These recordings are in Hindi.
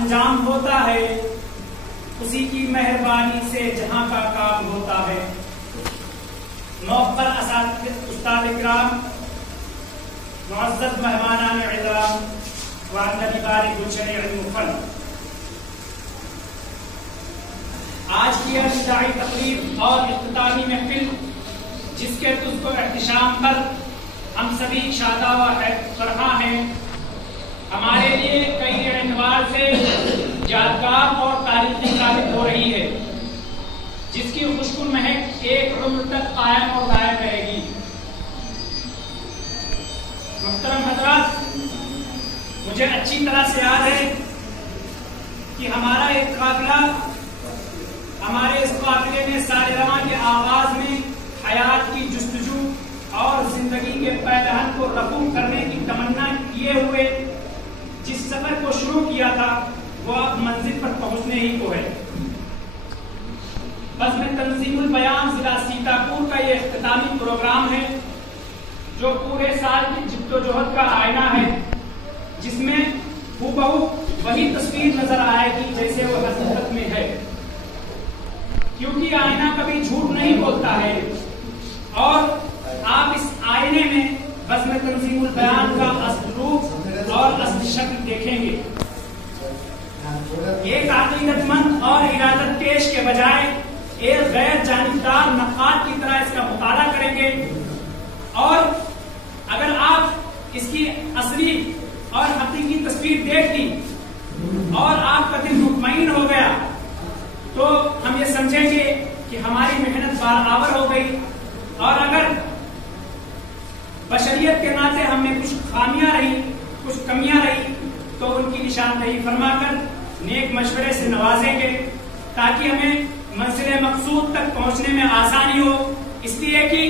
अंजाम होता है उसी की मेहरबानी से जहाँ का काम होता है। मोहब्बत उस्ताद इकराम, मुअज़्ज़ज़ मेहमानान इज़ाम व नबी बारी गुलशन इल्मुल। आज की इब्तिदाई तकरीब और इख्तितामी महफिल जिसके तुझको एहतिशाम पर हम सभी शादा व फरहा हैं, हमारे लिए कई एतबार से यादगार और तारीखी साबित हो रही है, जिसकी खुशबू महक एक उम्र तक कायम और दायम रहेगी। मुहतरम हज़रात, मुझे अच्छी तरह से याद है कि हमारा एक काफिला, हमारे इस काफिले ने साल रवां के आगाज में हयात की जुस्तजू और जिंदगी के पैलहन को रफू करने की तमन्ना किए हुए जिस सफर को शुरू किया था वो अब मंजिल पर पहुंचने ही को है। बस में तंजीमुल बयान जिला सीतापुर का ये इख्तितामी प्रोग्राम है, जो पूरे साल की जिद्दोजहद का आईना है, जिसमें हूबहू वही तस्वीर नजर आएगी जैसे वो हकीकत में है, क्योंकि आईना कभी झूठ नहीं बोलता है। और आप इस आईने में बस में तंजीमुल बयान का असली रूप और असली शक्ल देखेंगे। एक अकीदतमंद और इरादत पेश के बजाय एक गैर जानिबदार नक़ाद की तरह इसका मुताला करेंगे, और अगर आप इसकी असली और हकीकी तस्वीर देख ली और आपका दिल मुतमईन हो गया तो हम ये समझेंगे कि हमारी मेहनत बराबर हो गई। और अगर बशरियत के नाते हमें कुछ खामियां रही, कुछ कमियां रही, तो उनकी निशानदेही फरमाकर नेक मशवरे से नवाजेंगे, ताकि हमें मंजिल मकसूद तक पहुंचने में आसानी हो। इसलिए कि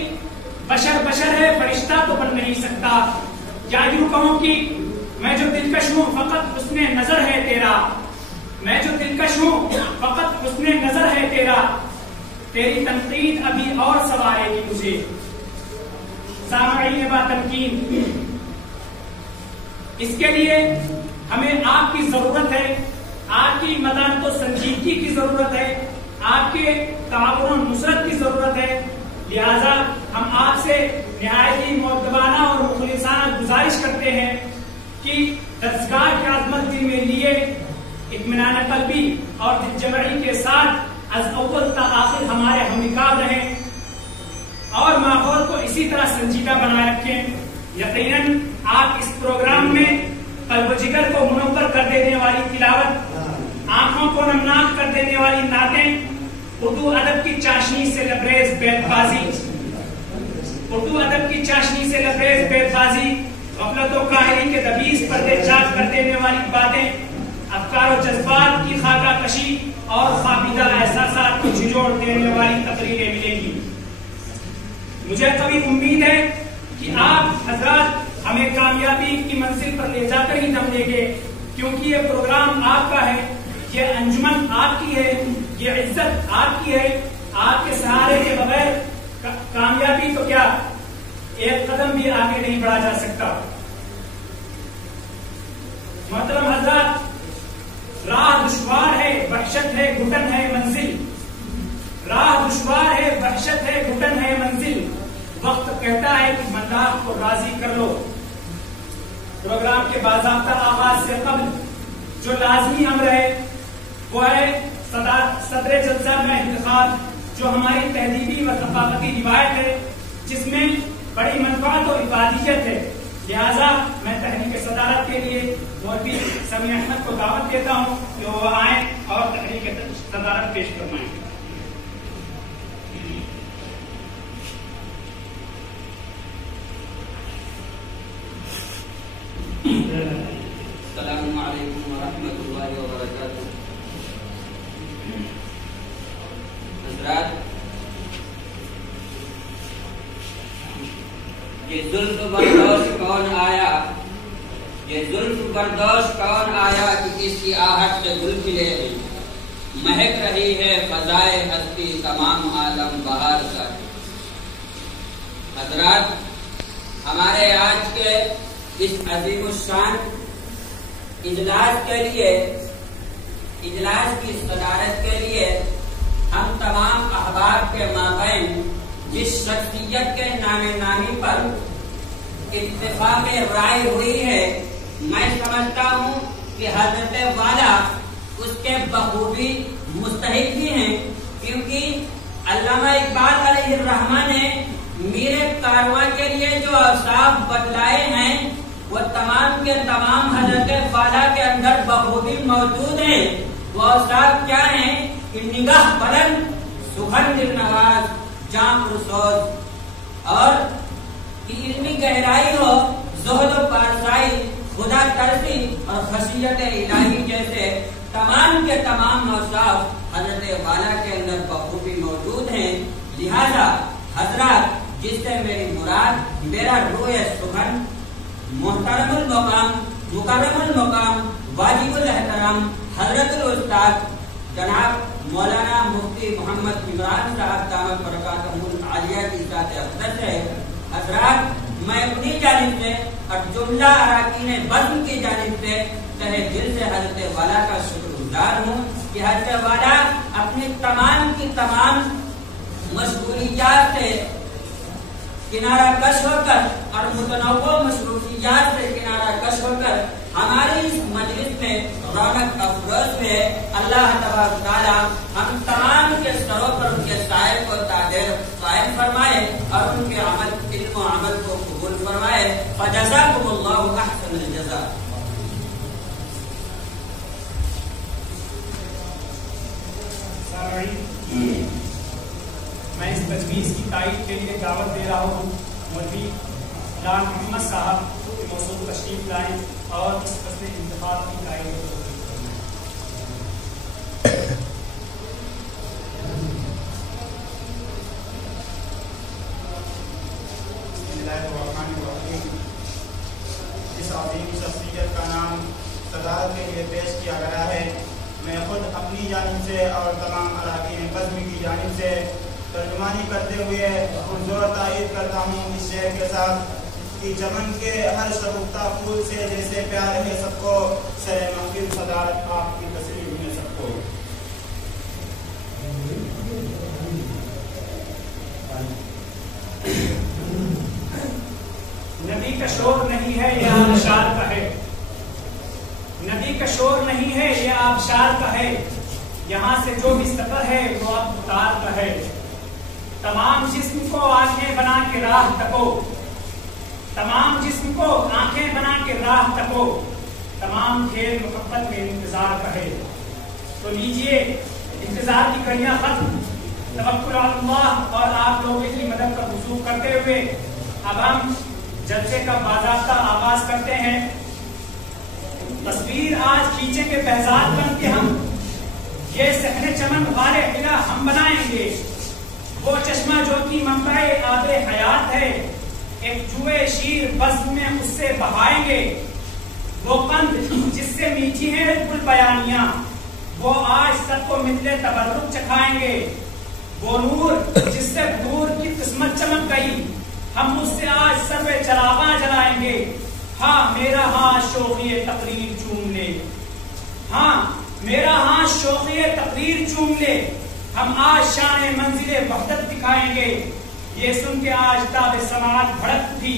बशर बशर है, फरिश्ता तो बन नहीं सकता। या यूं कहूं कि मैं जो दिलकश हूं फकत हुस्ने नजर है तेरा, मैं जो दिलकश हूं फकत हुस्ने नजर है तेरा, तेरी तनकीद अभी और सवारेगी मुझे। सामईन बा तनकीन, इसके लिए हमें आपकी जरूरत है, आपकी मदान तो संजीदगी की जरूरत है, आपके ताउन नुसरत की जरूरत है। लिहाजा हम आपसे निहायत ही मुअद्दबाना और मुखलिसाना गुजारिश करते हैं कि दस्तगाह की आज़मत दिल में लिए इत्मीनान क़ल्बी और दिलजमई के साथ अज़ अव्वल ता आखिर हमारे हमरिकाब रहें और माहौल को इसी तरह संजीदा बनाए रखें। यकीनन आप इस प्रोग्राम में क़ल्ब जिगर को मुनव्वर कर देने वाली तिलावत, आंखों को नमनाक कर देने वाली नातें, उर्दू अदब की चाशनी से लबरेज बेतबाजी, उर्दू अदब की चाशनी से लबरेज बेतबाजी, गफलत व काहिरी के दबीस पर्दे चाक कर देने वाली बातें, अफकार और जज्बात की खाका कशी और खाबिदा एहसासात को झिझोड़ देने वाली तकरीरें मिलेंगी। मुझे कभी उम्मीद है कि आप हजरात हमें कामयाबी की मंजिल पर ले जाकर ही दम लेंगे, क्योंकि ये प्रोग्राम आपका है, ये अंजुमन आपकी है, ये इज्जत आपकी है। आपके सहारे के बगैर कामयाबी तो क्या एक कदम भी आगे नहीं बढ़ा जा सकता। मोहतरम हजरात, राह दुश्वार है, वहशत है, घुटन है मंजिल, राह दुश्वार है, वहशत है, घुटन है मंजिल, वक्त कहता है कि मदाह को राजी कर लो। प्रोग्राम के बाज़ाब्ता आगाज से कबल जो लाजमी अमर है वो है सदर जलसा में इंतखाब, जो हमारी तहजीबी व सकाफती रिवायत है, जिसमें बड़ी मनफात और इबादियत है। लिहाजा मैं तहरीक सदारत के लिए मौलवी समी अहमद को दावत देता हूँ कि वो आए और तहरीक सदारत पेश करवाएं। अस्सलामु अलैकुम व रहमतुल्लाहि व बरकातुहू। हज़रात, ये जुल्फ बर्दाश्त कौन आया, ये जुल्फ बर्दाश्त कौन आया कि किसकी आहट से जुल्फ ले गई। महक रही है फजाए हस्ती तमाम आलम बहार का। हजरात, हमारे आज के इस अजीमुशान इजलास के लिए, इजलास की सदारत के लिए हम तमाम अहबाब के माबैन जिस शख्सियत के नामे नामी पर इत्तेफाक राय हुई है, मैं समझता हूँ कि हजरत वाला उसके बखूबी मुस्तहिक भी हैं, क्योंकि अल्लामा इकबाल अलैहिर्रहमान ने मीरे कारवां के लिए जो औसाफ बतलाए हैं वो तमाम के तमाम हजरत वाला के अंदर बखूबी मौजूद हैं। वो औसाफ क्या हैं कि निगाह बुलंद, सुखन दिल नवाज, जान पुरसोज और कि इल्मी गहराई हो, ज़ुहद व पारसाई, खुदा तरसी और खशियत इलाही जैसे तमाम के तमाम औसाफ हजरत वाला के अंदर बखूबी मौजूद हैं। लिहाजा हजरात, जिससे मेरी मुराद मेरा रूह सुखन मोहतरमुल मकाम, मुकर्रमुल मकाम, वाजिबुल एहतराम हजरतुल उस्ताद जनाब मौलाना मुफ्ती मोहम्मद इमरान साहब दामद बरकातहुल आलिया की साथ अक़दस है। हजरात, मैं अपनी जानिब से और जुमला अराकीन बज़्म की जानिब से तहे दिल से हजरत वाला का शुक्रगुजार हूँ कि हजरत वाला अपनी तमाम की तमाम मशगूलियात से किनारा कश होकर और मुतनव्वो मशरूफियात से किनारा कश होकर हमारी इस मजलिस में रौनक अफरोज में अल्लाह तबारक व तआला हम तमाम के सरों पर उनके साए को कायम फरमाए और उनके अमल, इल्म व अमल को कबूल फरमाए। फजज़ाकुमुल्लाहु अहसनुल जज़ा। मैं इस तजवीज़ की तारीफ के लिए दावत दे रहा हूँ मौलवी लाल मोहम्मद साहब के मौसूल तशरीफ लाएं और इस फसले इंतखाब की तारीफ इस अज़ीम शख्सियत का नाम सदारत के लिए पेश किया गया है। मैं खुद अपनी जानिब से और तमाम अराकीन बज़्म की जानिब से तर्जुमानी करते हुए पुरज़ोर तायीद करता हूँ इस शेर के साथ कि चमन के हर शगुफ्ता फूल से जैसे प्यार है सबको, सरे महफिल सदारत आपकी तस्लीम में सबको। नबी का शोर नहीं है यह आबशार का है, नबी का शोर नहीं है यह आबशार का है, यहाँ से जो भी सफर है वो अब उतार का है। तमाम जिस्म को आंखें बना के राह तको, तमाम जिस्म को आंखें बना के राह तको, तमाम खेल मोहब्बत में इंतजार का है। तो लीजिए इंतजार की कड़ियां खत्म, तवक्कुल अल्लाह और आप लोगों की मदद का वसूल करते हुए अब हम जलसे का बाज़ाब्ता आगाज करते हैं। तस्वीर आज खींचेंगे बेहजाद बन के हम, ये सहने चमन वाले किला हम बनाएंगे। वो चश्मा जो की मंबाए आबे हयात है, एक जुए शीर बज़्म में उससे बहाएंगे। वो कंद जिससे मीठी है कुल बयानियां, वो आज सबको मिले तबर्रुक चखाएंगे। वो नूर जिससे दूर की किस्मत चमक गई, हम उससे आज सर्वे चरागा जलाएंगे। हाँ मेरा हाँ शौक़िए तकरीर चूम ले, हाँ मेरा हाँ शौक़िए तकरीर चूम ले, हम आज शान मंजिले वहदत दिखाएंगे। ये सुन के आज ताबे समात भड़क थी,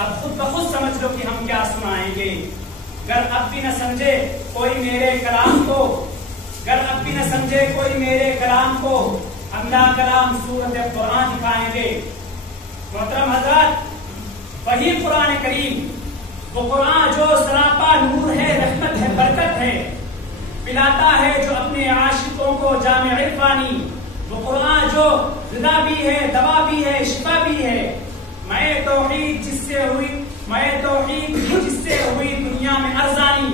अब खुद ब खुद समझ लो कि हम क्या सुनाएंगे। गर अब भी न समझे कोई मेरे कलाम को, गर अब भी न समझे कोई मेरे कलाम को, हम ला कलाम सूरत कुरान दिखाएंगे। मोहतरम हज़रात, वही कुरान करीम, वो कुरान जो सरापा नूर है, रहमत है, बरकत है, पिलाता है जो अपने आशिकों को जामे इरफानी। वो कुरान जो ग़िज़ा भी है, दवा भी है, शिफा भी है। मैं तौहीद जिससे हुई, मैं तौहीद जिससे हुई दुनिया में अरज़ानी।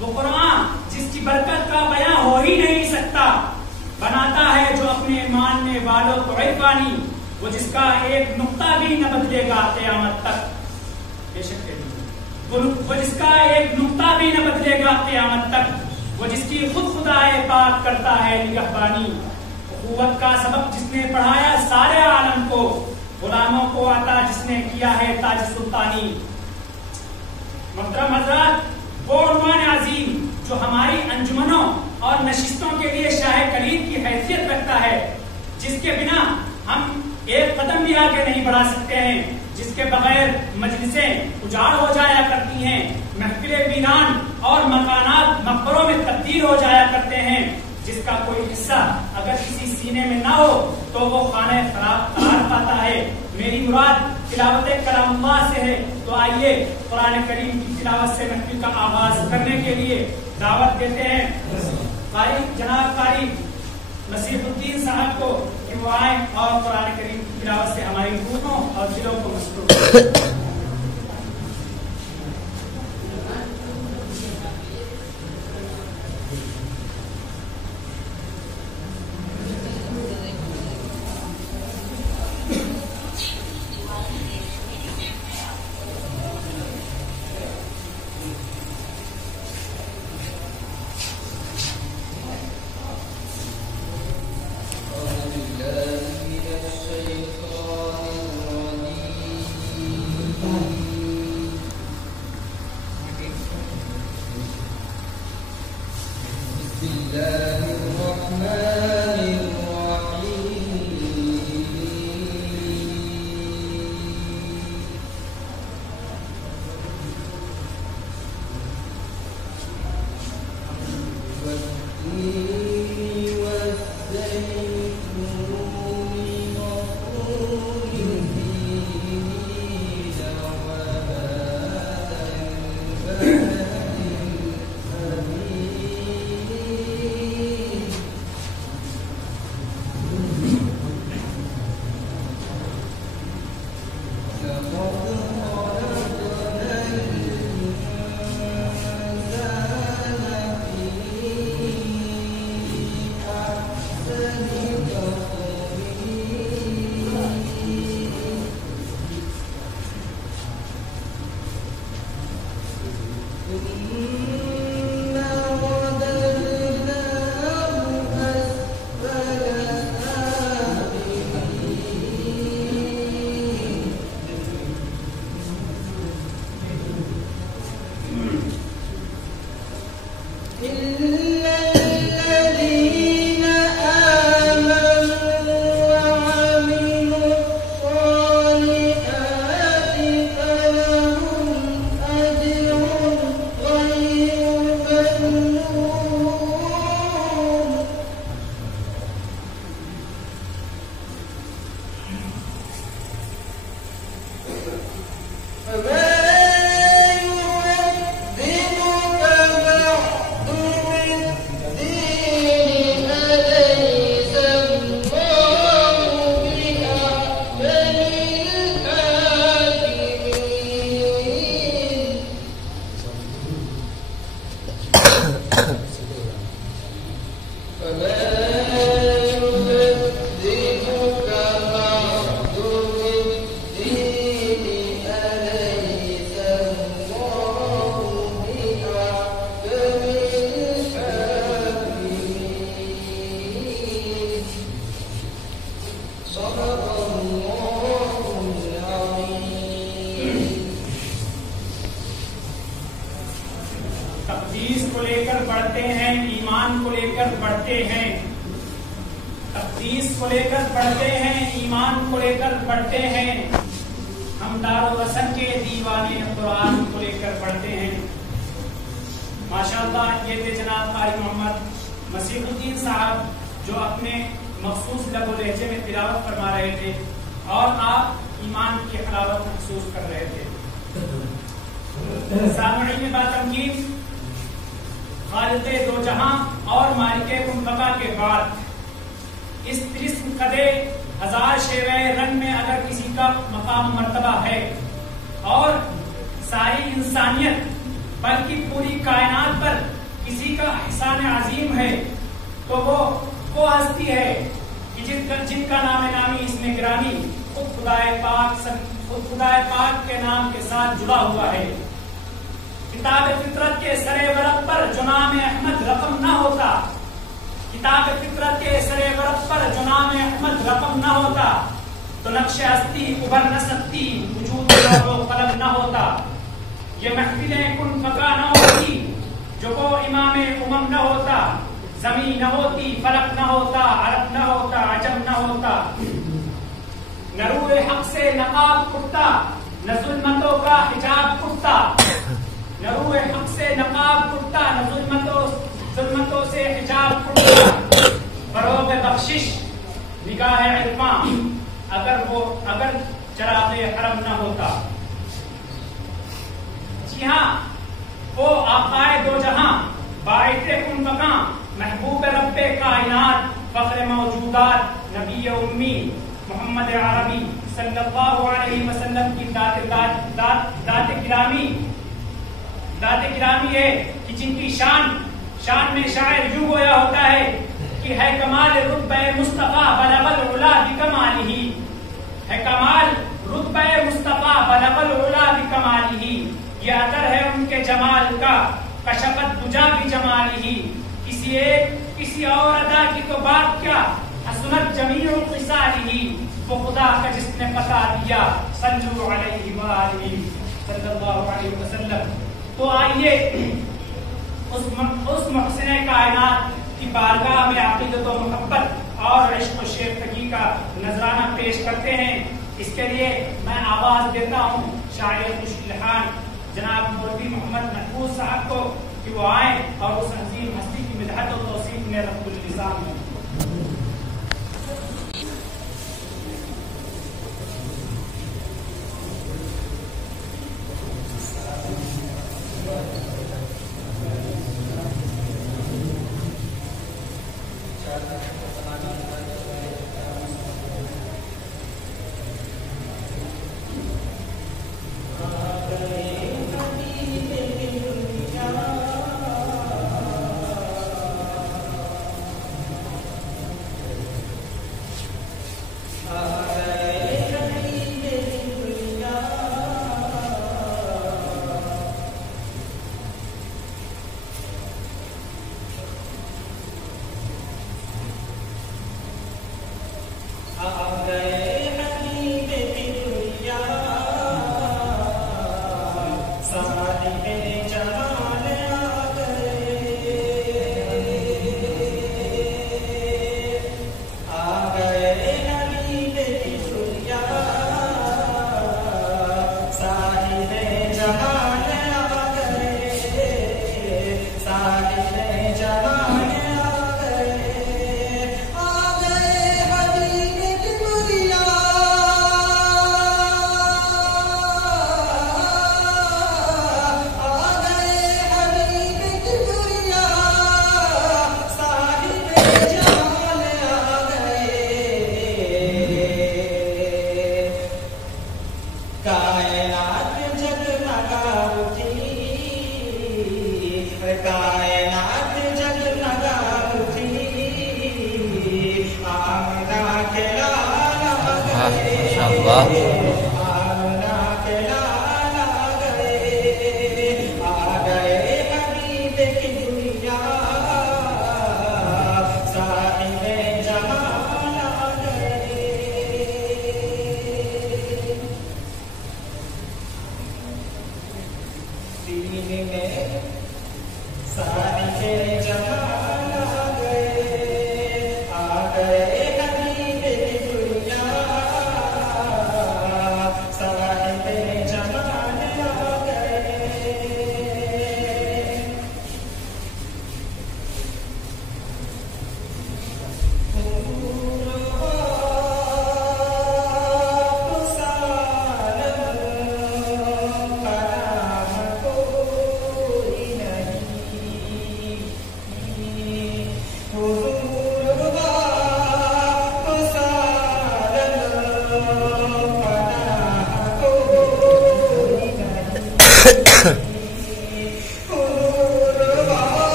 वो कुरान जिसकी बरकत का बयां हो ही नहीं सकता, बनाता है जो अपने मानने वालों को इरफानी। वो जिसका एक नुक्ता भी न बदलेगा क़यामत तक, बेशक वो जिसका एक नुक्ता भी न बदलेगा क़यामत तक। वो जिसकी खुद खुदाए पाक करता है निगहबानी, उखुवत का सबक जिसने पढ़ाया सारे आलम को, गुलामों को अता जिसने किया है ताज सुल्तानी। मोहतरम हज़रात, वो उन्वान अजीम जो हमारी अंजुमनों और नशिस्तों के लिए शाह कलीम की हैसियत रखता है, जिसके बिना हम एक कदम भी आगे नहीं बढ़ा सकते हैं, जिसके बगैर मजलिसें उजाड़ हो जाया करती हैं, महफिलें वीरान और मकानात मकबरों में तब्दील हो जाया करते हैं, जिसका कोई हिस्सा अगर किसी सीने में ना हो तो वो खाने खराब करार पाता है। मेरी मुराद तिलावत कलामुल्लाह से है, तो आइए कुरान करीम की तिलावत से महफिल का आगाज करने के लिए दावत देते हैं जनाब कारी नसीरुद्दीन साहब को कि वो आए और कुरान करीम की तिलावत से हमारी रूहों और दिलों को मसरूफ करें। तकदीस को लेकर बढ़ते हैं, ईमान को लेकर बढ़ते हैं। तकदीस को लेकर बढ़ते हैं, ईमान को लेकर बढ़ते हैं। हम दारुल वसन के दीवाने कुरान को लेकर बढ़ते हैं। माशाअल्लाह, ये थे जनाब कारी मोहम्मद मसीहुद्दीन साहब जो अपने मखसूस लबो लहजे में तिलावत फरमा रहे थे और आप ईमान की हलावत महसूस कर रहे थे। सामईन में बातमकीन खालिक़े दो जहां और मालिके कुंबका के बाद इस तिरिस्म कदे हजार शेवे रंग में अगर किसी का मकाम मर्तबा है और सारी इंसानियत बल्कि पूरी कायनात पर किसी का एहसान अजीम है तो वो हस्ती है कि जिनका नाम नामी इसमें गिरानी खुद खुदाए पाक के नाम के साथ जुड़ा हुआ है। किताब फितरत के सरे वरक पर जो नाम अहमद रकम न होता, किताब फितरत के सरे वरक पर जो नाम अहमद रकम न होता, तो नक्श हस्ती उभर न सकती, वजूद कलम न होता। ये महफिलें कुन फका न होती जो वो इमाम उमम न होता, जमीन न होती, फलक न होता, अरब न होता, अजम न होता। न रूए हक से नकाब कुर्ता, न जुल्मतों का हिजाब कुर्ता, न रूए हक से नकाब कुर्ता, न जुल्मतों से हिजाब कुर्ता। फरोग बख्शिश निगाह इरफान, अगर चराग़े हरम न होता। जी हाँ, वो आकाए दो जहां, बाइते कुन मकां, महबूब रब्बे कायनात, फख्र मौजूदात, नबी उम्मी मोहम्मद अरबी सल्लल्लाहु अलैहि वसल्लम की दात गिरामी है कि जिनकी शान में शायर यूं गोया होता है कि है कमाल रुतबे मुस्तफा बलगल उला बिकमालिही, है कमाल रुतबे मुस्तफा बलगल उला बिकमालिही। ये अतर है उनके जमाल का, कशफत दुजा भी जमालिही। किसी और अदा की तो बात क्या, हसनत जमीउ क़िसालिही, वो खुदा का जिसने पता दिया, सल्लल्लाहु अलैहि वसल्लम। तो आइए उस मुहसिने कायनात की बारगाह में अक़ीदत व मोहब्बत और इश्क़ व शेफ़क़ी का नजराना पेश करते हैं। इसके लिए मैं आवाज देता हूँ शायर खुशलहान जनाब मौलवी मोहम्मद महफूज साहब को कि वो आए और उस अजीम हस्ती की मिदहत और तौसीफ में रब्बुल निज़ाम में।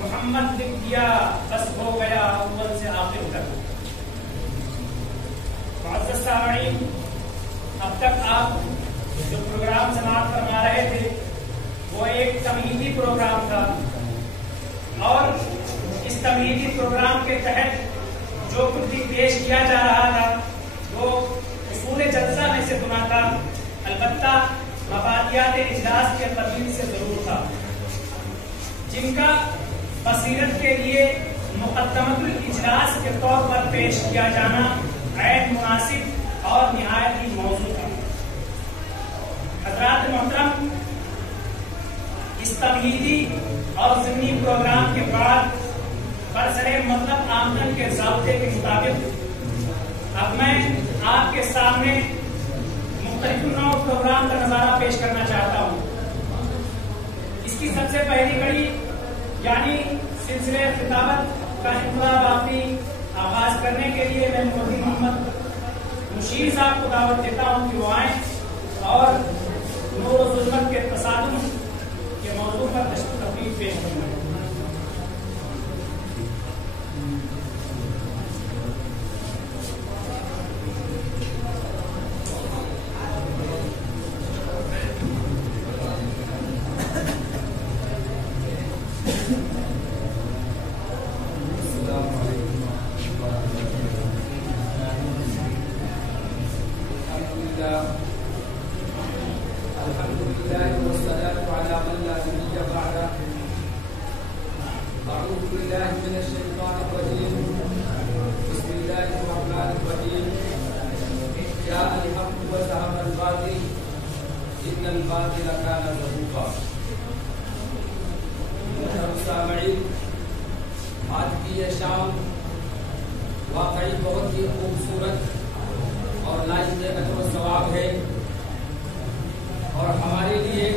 मोहम्मद लिख दिया, बस हो गया अव्वल से आखिर तक। मुअज़्ज़ज़ सामईन, अब तक आप जो प्रोग्राम समाप्त फरमा रहे थे वो एक तमहीदी प्रोग्राम था, और इस तमहीदी प्रोग्राम के तहत जो कुछ भी पेश किया जा रहा था वो उसूल जलसा में से बना था, अलबत्ता मबादियात इजलास के तबदील से जरूर था, जिनका बसीरत के लिए मुक़द्दमतुल इजलास के तौर पर पेश किया जाना ऐन मुनासिब और निहायत ही मौजूद है। हज़रात मोहतरम, इस तमहीदी और ज़िमनी प्रोग्राम के बाद बरसरे मतलब आमदन के ज़ाब्ते के मुताबिक अब मैं आपके सामने मुख्तलिफ नौ प्रोग्राम का नज़ारा पेश करना चाहता हूँ। इसकी सबसे पहली कड़ी यानी सिलसिले खिताबत का इंतज़ाम आपकी आगाज करने के लिए मैं मुफ्ती मोहम्मद मुशीर साहब को दावत देता हूँ कि वो आए और नूर और ज़ुल्मत के तसादुम के मौजू पर तकरीर पेश करेंगे। इन्नल बातिल काना ज़हूक़ा। आज की यह शाम वाकई बहुत ही खूबसूरत और लाइक अजर सवाब है और हमारे लिए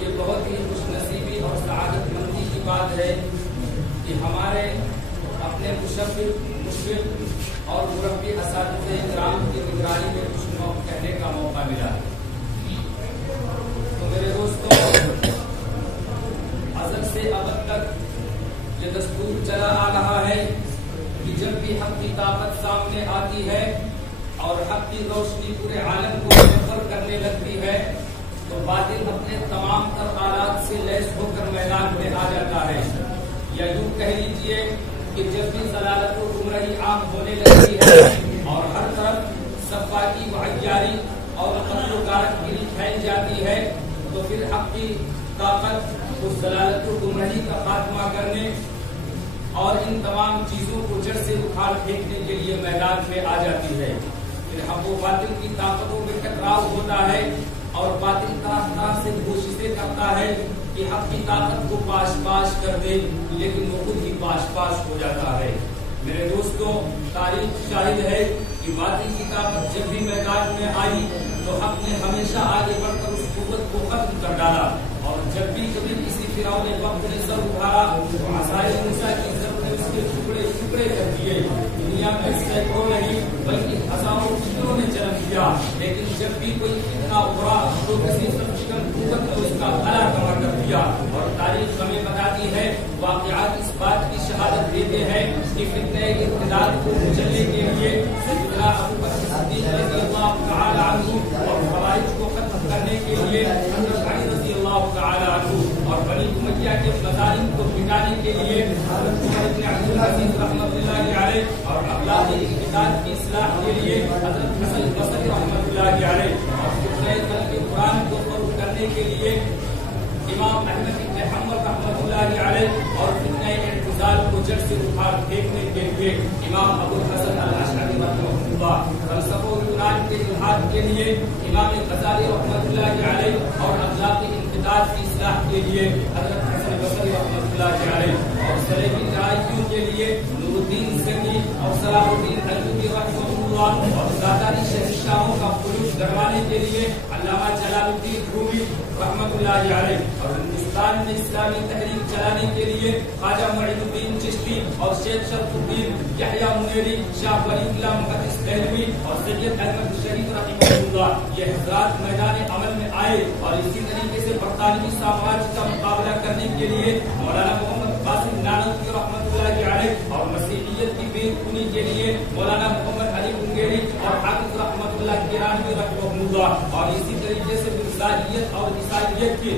ये बहुत ही खुशनसीबी और सआदतमंदी की बात है कि हमारे अपने मुशफ़िक़ और मुरब्बी असातिज़े-ए-किराम की निगरानी में कुछ कहने का मौका मिला। तो मेरे दोस्तों, अज़ल से अब तक ये दस्तूर चला आ रहा है कि जब भी हक़ की ताकत सामने आती है और हक़ की रोशनी पूरे आलम को मुनव्वर करने लगती है तो बातिल अपने तमाम तर आलात से लैस होकर मैदान में आ जाता है। या यूं कह लीजिए कि जब भी ज़लालत और गुमराही आम होने लगती है और हर तरफ सफ़ाकी व अय्यारी और क़त्ल-ओ-गारतगिरी फैल जाती है तो फिर हक़ की ताकत उस ज़लालत और गुमराही का खात्मा करने और इन तमाम चीजों को जड़ से उखाड़ फेंकने के लिए मैदान में आ जाती है। फिर हम वो बातिल की ताकतों में टकराव होता है और बातिल तरह तरह से कोशिशें करता है कि हक़ की ताकत को पाश पाश कर दे, लेकिन वो खुद ही पाश पाश हो जाता है। मेरे दोस्तों, तारीख शाहिद है कि बातिल की ताकत जब भी मैदान में आई तो हक़ ने हमेशा आगे बढ़कर उस कुव्वत को खत्म कर डाला और जब भी कभी किसी फिरौन ने वक्त ने सर उठाया तो असाए मूसा की जब ने उसके टुकड़े टुकड़े कर दिए। दुनिया में सैकड़ों नहीं बल्कि हजारों फितनों ने जन्म दिया, लेकिन जब भी कोई फितना उभरा तो किसी सबसे कुव्वत ने उसका भला कमा कर दिया। और तारीख हमें बताती है, वाक़यात इस बात की शहादत देते हैं कि फितने इक़्तिदार को कुचलने के लिए सैयदना अबू बकर सिद्दीक़ रज़ियल्लाहु तआला अन्हु और ख़वारिज को खत्म करने के लिए हज़रत अली रज़ियल्लाहु तआला अन्हु और बनी उमय्या के मज़ालिम को मिटाने के लिए हज़रत उमर इब्न अब्दुल अज़ीज़ रहमतुल्लाहि अलैह और अखलाक़ी इक़्तिदार की इस्लाह के लिए हज़रत हसन बसरी रहमतुल्लाहि अलैह और फितने कल्ब कुरान को फरोग़ करने के लिए इमाम अहमद इब्न हंबल रहमतुल्लाहि अलैह और फितने इत्तिज़ाल को जड़ से उखाड़ फेंकने के लिए इमाम अबुल हसन अल-अशअरी रहमतुल्लाह, फ़लसफ़ा और यूनान के इल्हाद के लिए इमाम गज़ाली रहमतुल्लाहि अलैह और अखलाक़ी इक़्तिदार की इस्लाह के लिए हज़रत हसन बसरी रहमतुल्लाहि अलैह और सलेफी राइयों के लिए नूरुद्दीन सिंधी और सलाहुद्दीन अय्यूबी रहमतुल्लाह और ज़ातारी शहंशाहों का खुलूस करवाने के लिए अल्लामा जलालुद्दीन रूमी रहमतुल्लाहि अलैह और हिंदुस्तान में इस्लामी तहरीक चलाने के लिए ख्वाजा मुईनुद्दीन चिश्ती और शेख शरफुद्दीन यहया मुनेरी, शाह वलीउल्लाह मुहद्दिस देहलवी और सैयद अहमद शरीफ रहमतुल्लाह ये हज़रात मैदान अमल में आए और इसी तरीके से बरतानवी साम्राज्य का मुकाबला करने के लिए मौलाना मोहम्मद कासिम नानवी रहमतुल्लाहि अलैह और मसीहियत की बेखुनी के लिए मौलाना मोहम्मद अली मुंगेरी और हाफिज रहमतुल्लाह किरानी रहमतुल्लाह और इसी तरीके से मिर्ज़ाइयत और ईसाइयत की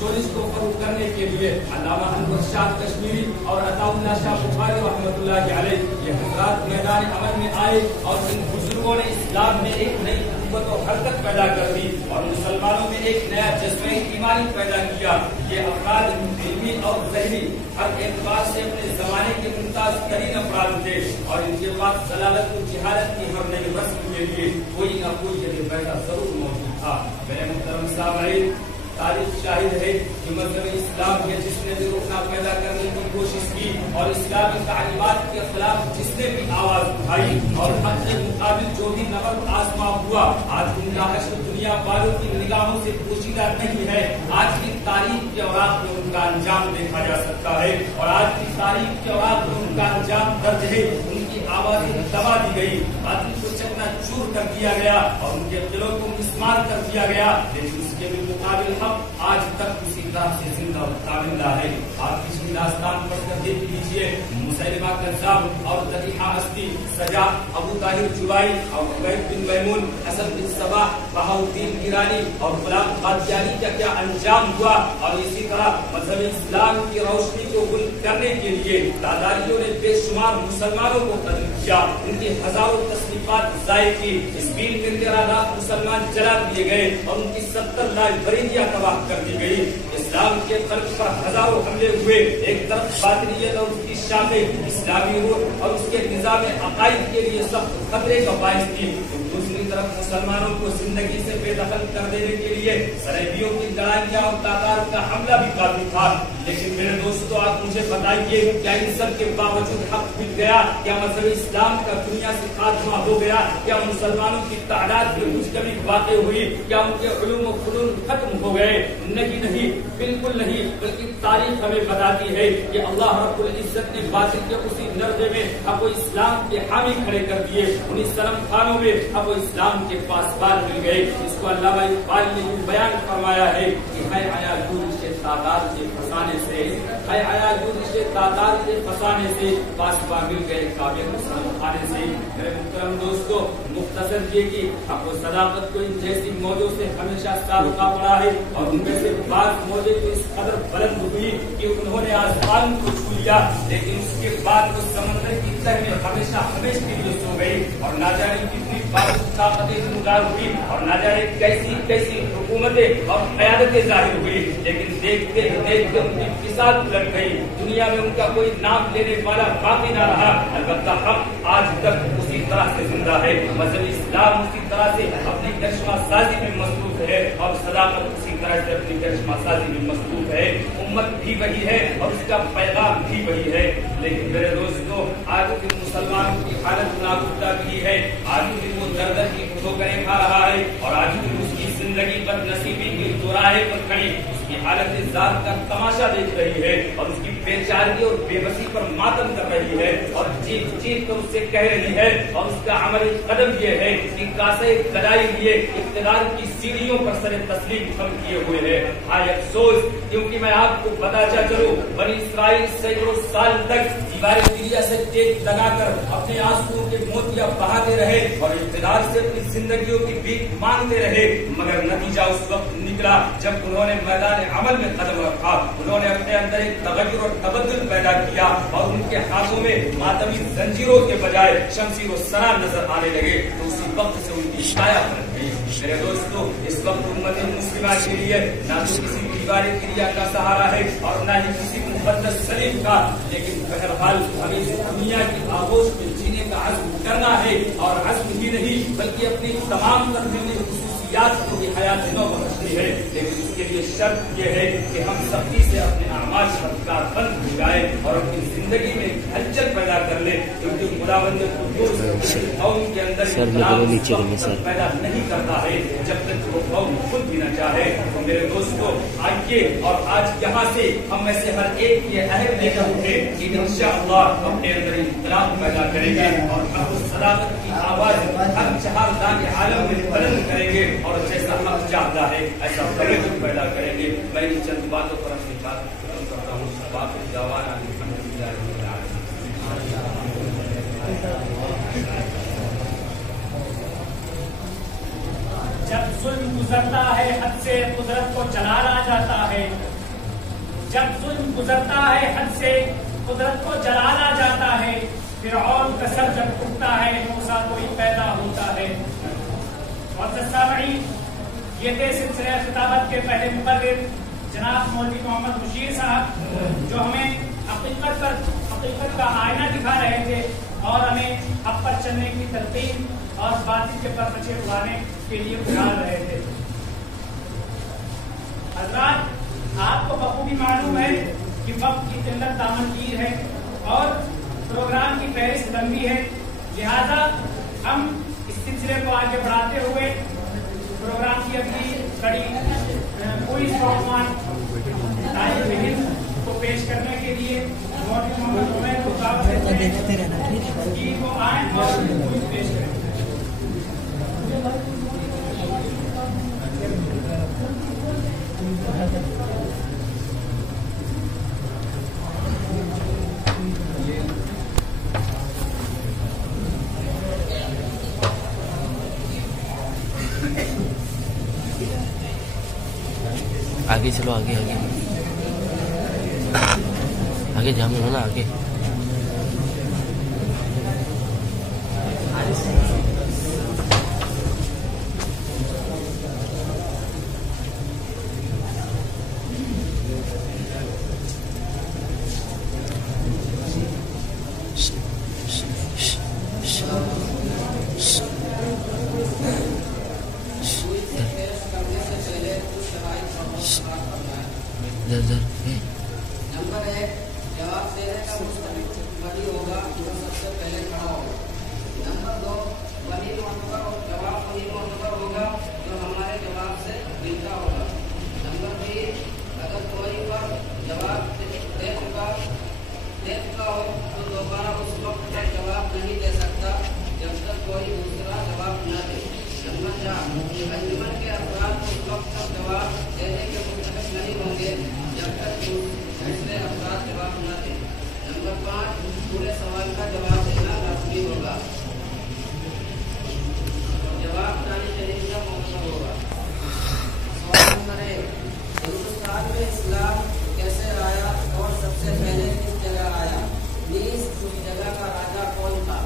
शोरिश को फरोग़ करने के लिए अल्लामा अनवर शाह कश्मीरी और अताउल्लाह शाह बुखारी रहमतुल्लाहि अलैह ये हज़रात मैदान अमल में आए और इन बुजुर्गों ने इस्लाम में एक नई कुव्वत और हरकत पैदा कर दी और मुसलमानों में एक नया जज्बे ईमानी पैदा किया। ये अफराद इल्मी और ज़हनी हर एतबार से अपने जमाने के मुमताज तरीन अफराद थे और इनके पास जलालत और जिहालत की हर नई रस्म के लिए कोई न कोई जगह पैदा जरूर मौजूद था। मेरे मुहतरम सामईन, तारीख शाहिद है कि मज़हब इस्लाम है जिसने भी रुकना पैदा करने की कोशिश की और इस्लामी तालीमात के खिलाफ जिसने भी आवाज उठाई और हक़ के मुताबिक जो भी नगर आजमा हुआ, आज उनका हश्र दुनिया वालों की निगाहों से पोशीदा नहीं है। आज की तारीख के औरात में उनका अंजाम देखा जा सकता है और आज की तारीख के औरात में उनका अंजाम दर्ज है। उनकी आवाजें दबा दी गई, बातिल को चकनाचूर कर दिया गया और उनके दिलों को मिस्मार कर दिया गया, लेकिन उसके भी मुकाबिल हम आज तक उसी तरह से जिंदा और ताबिंदा है। आप पिछली दास्तान पढ़कर देख लीजिए, मुसैलिमा कज़्ज़ाब और तरीहा अस्ती, सजा, अबू ताहिर जुबाई और उबैद बिन मैमून, हसन बिन सबा, बहाउद्दीन ईरानी और गुलाम कादियानी का क्या अंजाम हुआ। और इसी तरह मज़हब इस्लाम की रोशनी को गुल करने के लिए दादारियों ने बेशुमार मुसलमानों को कत्ल किया, उनकी हजारों तस्लीफात ज़ाय की। इस बील में 13 लाख मुसलमान जला दिए गए और उनकी 70 लाख बरेलियां तबाह कर दी गई। इस्लाम के खल्क पर हजारों हमले हुए। एक तरफ बातिनियत और उसकी शाखें इस्लामी रूह और उसके निज़ाम अकाइद के लिए सख्त खतरे का बाइस थी, दूसरी तरफ मुसलमानों को जिंदगी से बेदखल कर देने के लिए सलेबियों की लड़ाइयां और तातार का हमला भी काफी था। लेकिन मेरे दोस्तों, आप मुझे बताइए, क्या इन सब के बावजूद हक मिल गया? क्या मजहब इस्लाम का दुनिया से खात्मा हो गया? क्या मुसलमानों की तादाद में कुछ कमी वाक़ हुई? क्या उनके उलूम व फुनून खत्म हो गए? नहीं, बिल्कुल नहीं। बल्कि तारीख हमें बताती है कि अल्लाह रब्बुल इज्जत ने बातिल के उसी नर्दे में अब इस्लाम के हामी खड़े कर दिए। उन्हीं सलम खानों में अब इस्लाम के पासबान मिल गए। इसको अल्लामा इकबाल ने बयान फरमाया है कि है आया दूरिश तादाद के फसाने से, है आया दूरिश तादाद के फसाने से, पासबान मिल गए काबिल सलम खाने से। मेरे मुहतरम दोस्तों, मुख्तसर ये की आपको सदाकत को इन जैसी मौजों से हमेशा सारुका पड़ा है और उनमें से बात मौजे तो इस कदर बुलंद हुई कि उन्होंने आसमान को छू लिया, लेकिन उसके बाद वो समुद्र की तह में हमेशा के लिए सो गई और ना जाने कितनी ताकतें मुदार हुई और ना जाने कैसी कैसी हुकूमतें और क़यादतें जाहिर हुई। लेकिन देखते देखते उनकी फिसाद उलट गई। दुनिया में उनका कोई नाम लेने वाला बाकी ना रहा। अलबत्ता हक आज तक उसी तरह से जिंदा है। मजहब इस्लाम उसी तरह से अपनी करिश्मा साजी में मसरूफ है और सदाकत उसी तरह से अपनी करिश्मा साजी में मसरूफ है। उम्मत भी वही है और उसका पैगाम भी वही है। लेकिन मेरे दोस्तों, आज के मुसलमानों की हालत नागुफ्ता भी है। आज भी वो दर की ठोकरें खा रहा है और आज भी उसकी जिंदगी बदनसीबी के चौराहे पर खड़ी उसकी हालत जात का तमाशा देख रही है और उसकी बेचारगी और बेबसी पर मातम कर रही है और चीख चीख कर उससे कह रही है और उसका अमली कदम ये है कि कासे गदाई लिए इक़्तिदार की सीढ़ियों पर सरे तस्लीम खम किए हुए है। हाय अफसोस, क्योंकि मैं आपको बताता चलूं, बनी इस्राइल सैकड़ों साल तक दीवारें सीरिया से टेक लगाकर अपने आंसुओं के मोतियां बहाते रहे और इक़्तिदार से अपनी जिंदगियों की भीख मांगते रहे, मगर नतीजा उस वक्त निकला जब उन्होंने मैदान अमल में कदम रखा। उन्होंने अपने अंदर एक तगय्युर और तबद्दुल पैदा किया और उनके हाथों में मातमी जंजीरों के बजाय शमशीर और सना नजर आने लगे, तो उसी वक्त से उनकी काया पलट गई। मेरे दोस्तों, इस वक्त उम्मत मुस्लिमा के लिए ना तो किसी दीवार क्रिया का सहारा है और न ही किसी मुक़द्दस सलीम का, लेकिन बहरहाल हमें इस दुनिया की आगोश में जीने का अज़्म करना है और अज़्म ही नहीं बल्कि अपनी तमाम खसूसियात को भी हयात नौ बख्शनी है। लेकिन इसके लिए शर्त यह है कि हम सख्ती से अपने अमाल का बंद हो जाए और अपनी जिंदगी में हलचल पैदा कर ले, क्योंकि खुदावंद कौम के अंदर पैदा नहीं करता है जब तक वो कौम खुद भी न चाहे। तो मेरे दोस्तों, आइए और आज यहाँ से हम में से हर एक ये अहद लेकर उठे कि इंशाअल्लाह अपने अंदर इख्तिलाफ पैदा करेंगे और हक सदाकत की आवाज हर जहां के आलम में बुलंद करेंगे और जैसा हक चाहता है ऐसा तवज्जुह पैदा करेंगे। मैं इन चंद बातों पर अपनी बात खत्म करता हूँ। बाकी जवाना जब जुल्म गुजरता है हद से कुदरत को जलाल आ जाता है। जब जुल्म गुजरता है हद से कुदरत को जलाल आ जाता है। फिरऔन का सर जब टूटता है मूसा कोई पैदा होता है। और सामईन, ये थे सिलसिले खिताबत के पहले मुकर्रिर जनाब मौलवी मोहम्मद मुशीर साहब, जो हमें हकीकत का आईना दिखा रहे थे और हमें हक पर चलने की तरकीब और बातिल के पर्चे उड़ाने के लिए उछाल रहे थे। हज़रात, आपको बखूबी मालूम है कि वक्त की किल्लत दामनगीर है और प्रोग्राम की फहरिस्त लंबी है, लिहाजा हम इस सिलसिले को आगे बढ़ाते हुए प्रोग्राम की अपनी कड़ी पूरी सामान को पेश करने के लिए मौलवी मोहम्मद उमैर को दावत देते हैं कि वो आए और पेश करें। आगे चलो, आगे आगे आगे जाम हो ना, आगे नंबर 1, जवाब देने का मुस्तहिक वही होगा जो सबसे पहले खड़ा होगा। नंबर 2, वही जवाब वही होगा जो हमारे जवाब से मिलता होगा। नंबर 3, अगर कोई पर जवाब दे चुका हो तो दोबारा उस वक्त तक जवाब नहीं दे सकता जब तक कोई दूसरा जवाब न दे। नंबर 4, अंजुमन के अफराद उस वक्त तक जवाब देने के मुस्तहिक नहीं होंगे जब तक दूसरे अफराद जवाब न दे। नंबर 5, पूरे सवाल का जवाब देना लाजमी होगा। जवाब दानी शरीफ का मौका होगा। सवाल नंबर 1, हिंदुस्तान में इस्लाम कैसे आया और सबसे पहले किस जगह आया? नीस उस जगह का राजा कौन था?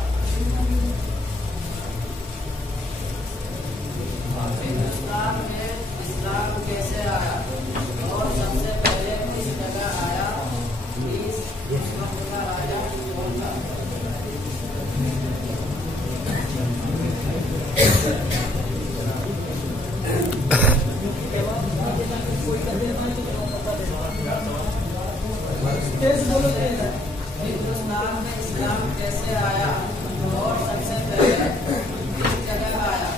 हिंदुस्तान में इस्लाम कैसे आया और सबसे पहले किस जगह आया? नीस उस वक्त का राजा कौन था? हिंदुस्तान में इस्लाम कैसे आया और सबसे पहले किस जगह आया?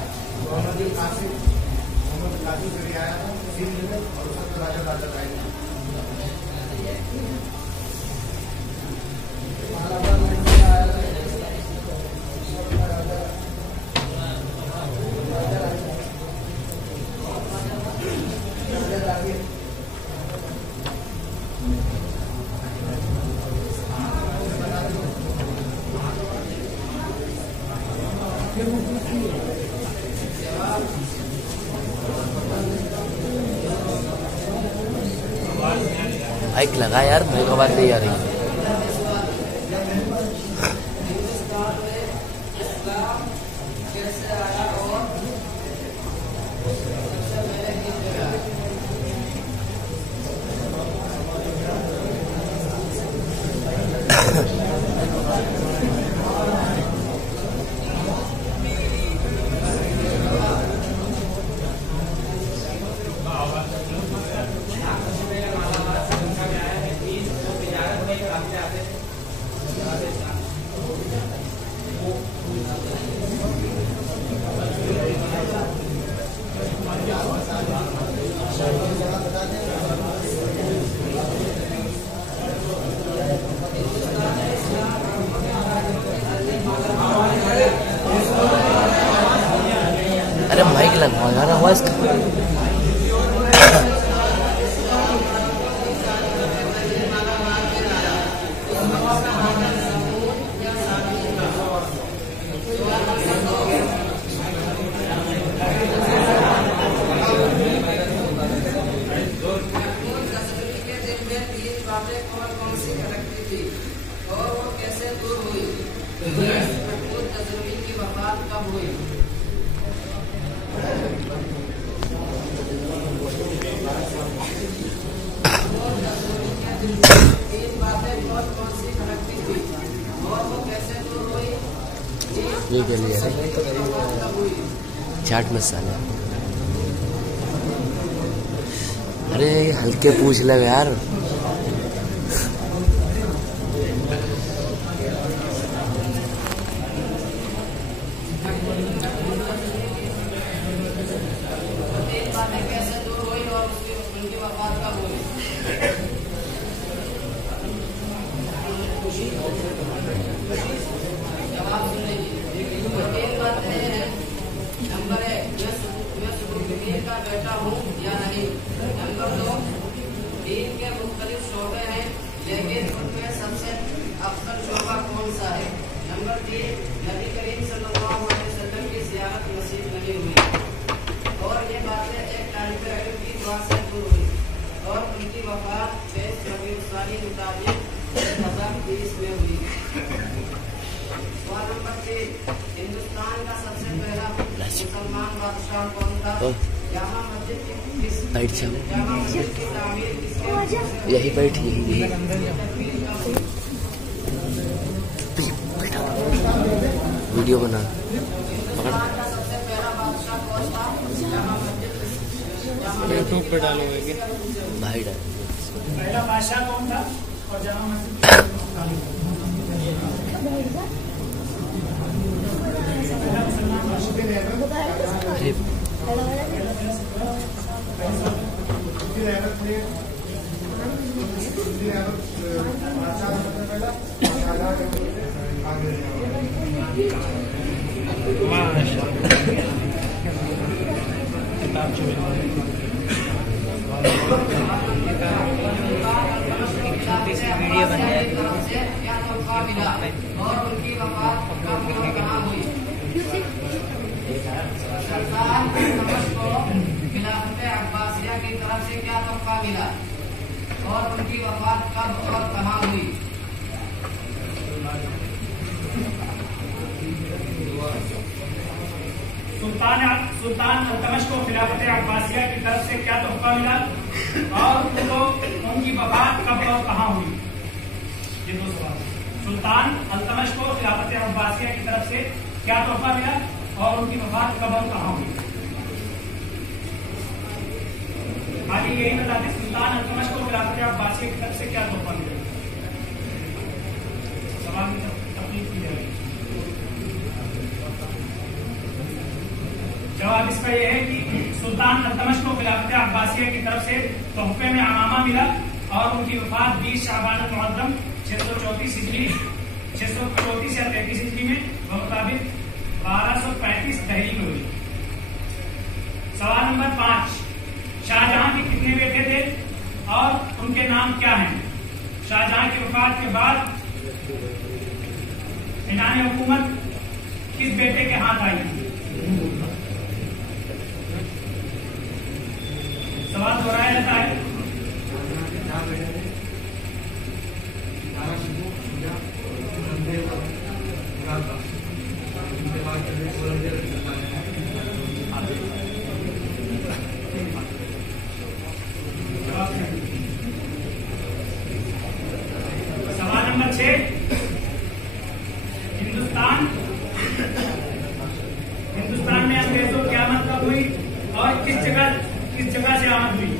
माइक लगा यार, मेरे को बात नहीं आ रही। हिंदुस्तान में इस्लाम कैसे आया और सबसे पहले किस जगह? अरे माइक लगवाओ यार, आवाज और वो कैसे दूर हुई? तजर्बी की वफात कब हुई? तीन बातें कौन सी खड़कती थी और वो कैसे दूर हुई? ये के लिए चाट मसाला। अरे हल्के पूछ ले यार। कैसे दूर हुई और उनकी वफात कब हुई? जवाब सुनेगी। तीन बातें हैं। नंबर 1, मैं सुबुद्दीन का बेटा हूँ या नहीं? नंबर 2, दीन के मुख्तलिफ शोबे हैं लेकिन उनमें सबसे अफजल शोबा कौन सा है? नंबर 3, नबी करीम सल्लल्लाहु अलैहि वसल्लम की ज़ियारत नसीब नहीं हुई और ये बातें एक तालिब इल्म की दुआ से दूर हुई और उनकी वफात 23 रबीउल सानी मुताबिक 2020 में हुई। सवाल नंबर 3, हिंदुस्तान का सबसे पहला मुसलमान बादशाह कौन था? जामा मस्जिद की तामीर किसके? यही बैठ यही वीडियो बना। हिंदुस्तान का सबसे पहला यूट्यूब पे डालोगे क्या? भाई डाल पहला बादशाह कौन था और जामा मस्जिद वीडियो बन जाएगी। और उनकी वफात कब और कहाँ हुई? सुल्तान अहमद को खिलाफत अब्बासिया की तरफ से क्या तोहफा मिला और उनकी वफात कब और कहाँ हुई? सुल्तान अल्तमश को खिलाफत अब्बासिया की तरफ से क्या तोहफा मिला और उनको उनकी वफात कब और कहाँ हुई? ये दो सवाल। सुल्तान अल्तमश को खिलाफत अब्बासिया की तरफ से क्या तोहफा मिला और उनकी वफात कब और कहाँ हुई? खाली यही बताते सुल्तान अल्तमश को खिलाफत अब्बासिया की तरफ से क्या तोहफा मिला। सवाल की तकलीफ की जाएगी। जवाब इसका यह है कि सुल्तान अल्तमश को खिलाफत अब्बासिया की तरफ से तोहफे में अमामा मिला और उनकी वफात 20 शाबान मुहर्रम 634 हिजरी 634 या 33 हिजरी में मुताबिक 1235 दहली में हुई। सवाल नंबर 5, शाहजहां के कितने बेटे थे और उनके नाम क्या हैं? शाहजहां की वफात के बाद इनाम हुकूमत किस बेटे के हाथ आई? सवाल दोहराया जाता है। सवाल नंबर 6, हिंदुस्तान में अंग्रेजों की आमद कब हुई और किस जगह से आमद हुई?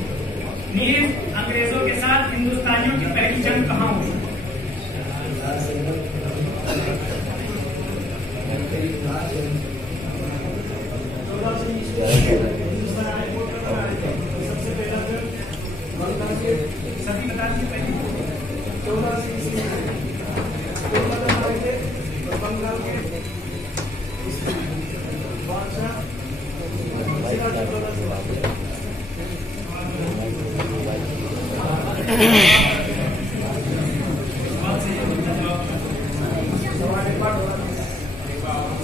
नीज अंग्रेजों के साथ हिंदुस्तानियों की पहली जंग कहाँ हुई? सभी बता दीजिए पहले। 14 ईस्वी में कोलकाता आए थे और बंगाल के बादशाह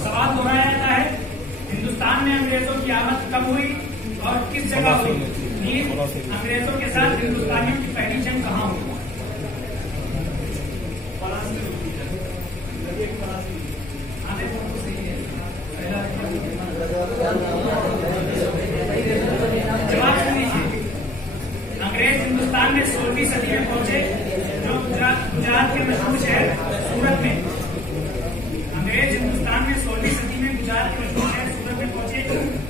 सवाल दोहराया जाता है। हिंदुस्तान में अंग्रेजों की आमद कब हुई और किस जगह हुई? अंग्रेजों के साथ हिंदुस्तानियों की पहली जंग कहाँ हुई? जवाब सुनिए। अंग्रेज हिंदुस्तान में 16वीं सदी में पहुंचे जो गुजरात के मशहूर शहर सूरत में। अंग्रेज हिंदुस्तान में 16वीं सदी में गुजरात के मशहूर शहर सूरत में पहुंचे।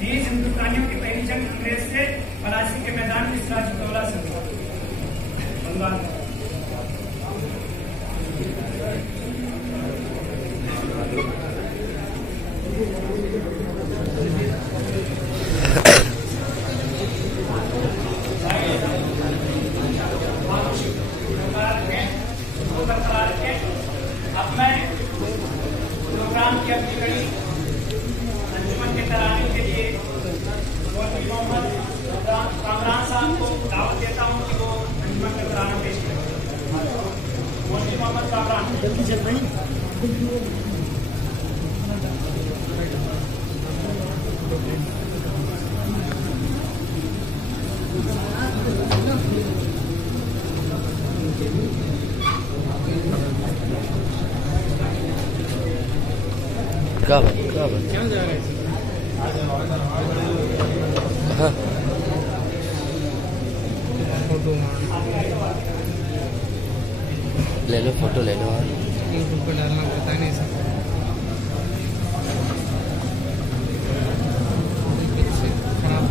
नीज हिंदुस्तानियों की पहली जंग अंग्रेज से पलासी के मैदान में सिराजुद्दौला से बंगाल। अब मैं प्रोग्राम की अपनी कड़ी अंजुमन के तराने के लिए मौलवी मोहम्मद कामरान साहब को दावत देता हूँ कि वो अंजुमन का तराना पेश करें। मौलवी मोहम्मद कामरान। जल्दी चल रही कब क्या जा रहा है? हाँ फोटो ले लो, फोटो ले लो। यूट्यूब पर डालना पड़ता नहीं सब। खराब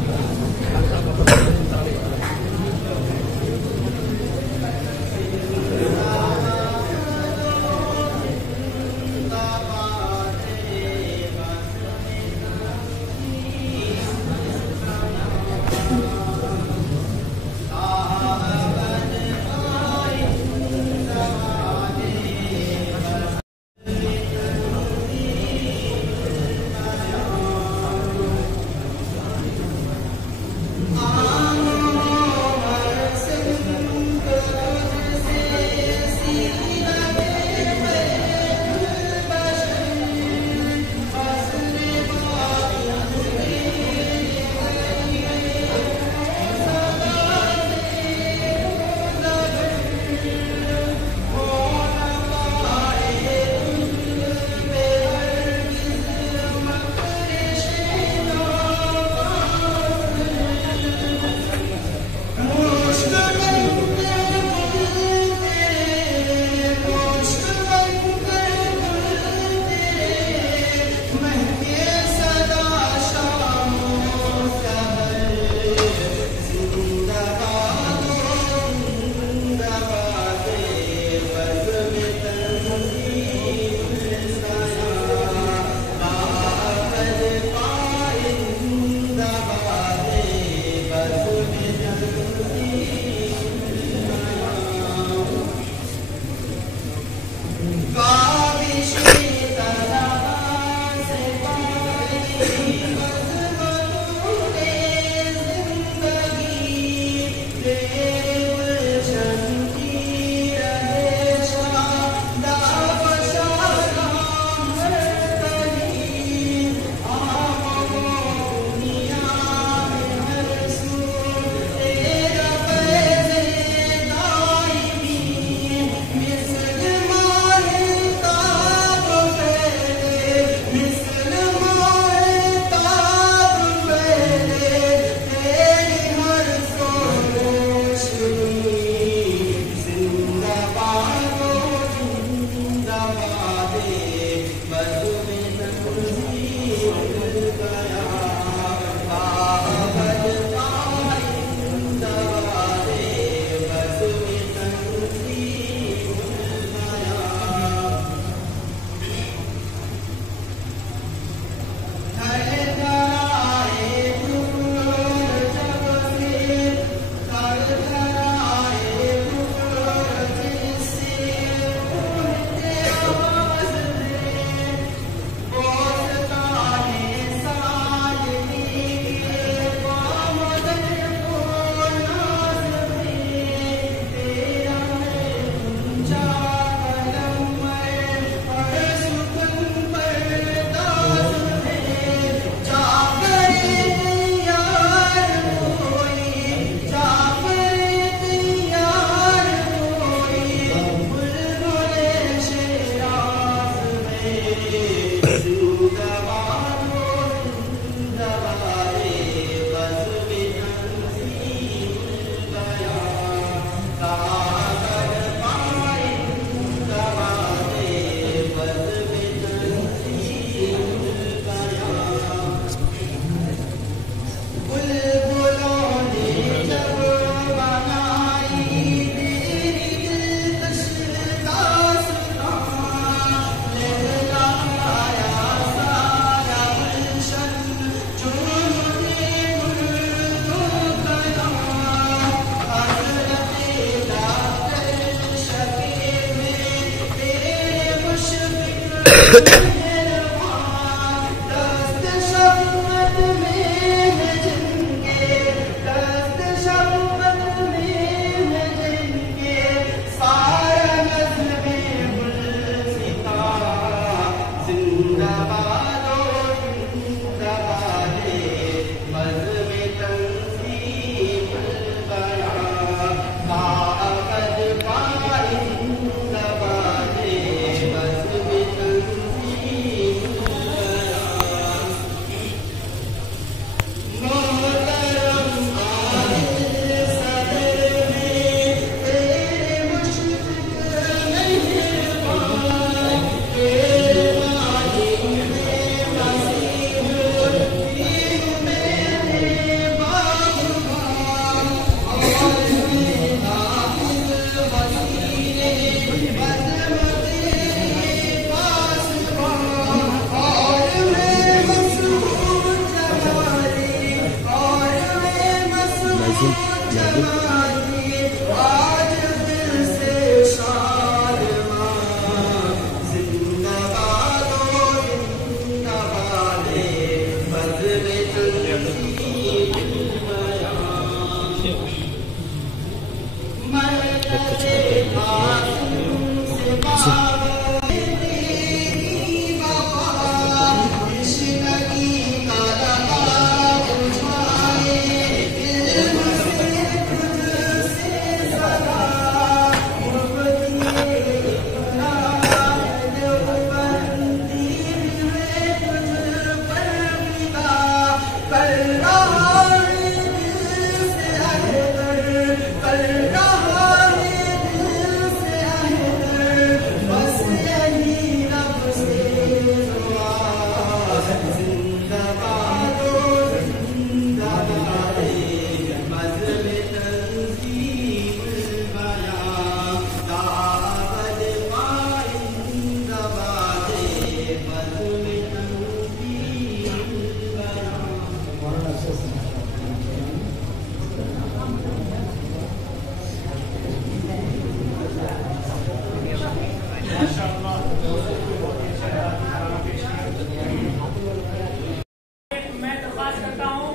मैं दरख्वास्त करता हूँ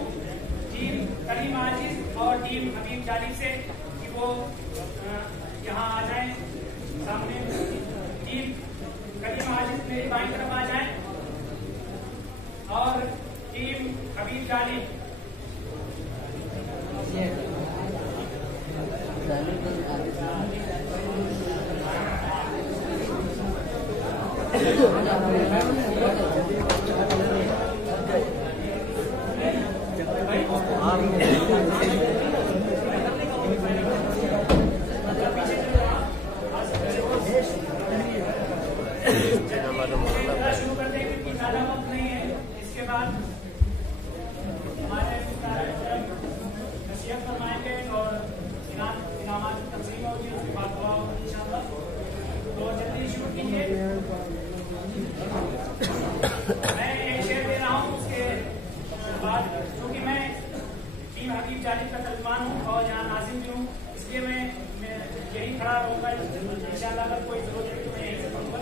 टीम करीम आजिज और टीम हबीब जालिब से कि वो यहाँ आ जाएं सामने। टीम करीम आजिज मेरी बाईं तरफ आ जाएं और टीम हबीब जालिब शुरू करते हैं क्योंकि ज्यादा वक्त नहीं है। इसके बाद हमारे नसीहत फरमाएंगे और इनामात तकसीम होगी, उसके बाद दुआ होगी इंशाअल्लाह। तो जल्दी शुरू कीजिए। मैं एक शेर दे रहा हूँ, उसके बाद क्योंकि मैं टीम हबीब जालिब का तर्जुमान हूँ और यहाँ नाज़िम भी हूँ, इसलिए मैं यही खड़ा रहूँगा। इंशाअल्लाह अगर कोई जरूरत है तो मैं यहीं से पढ़ूंगा।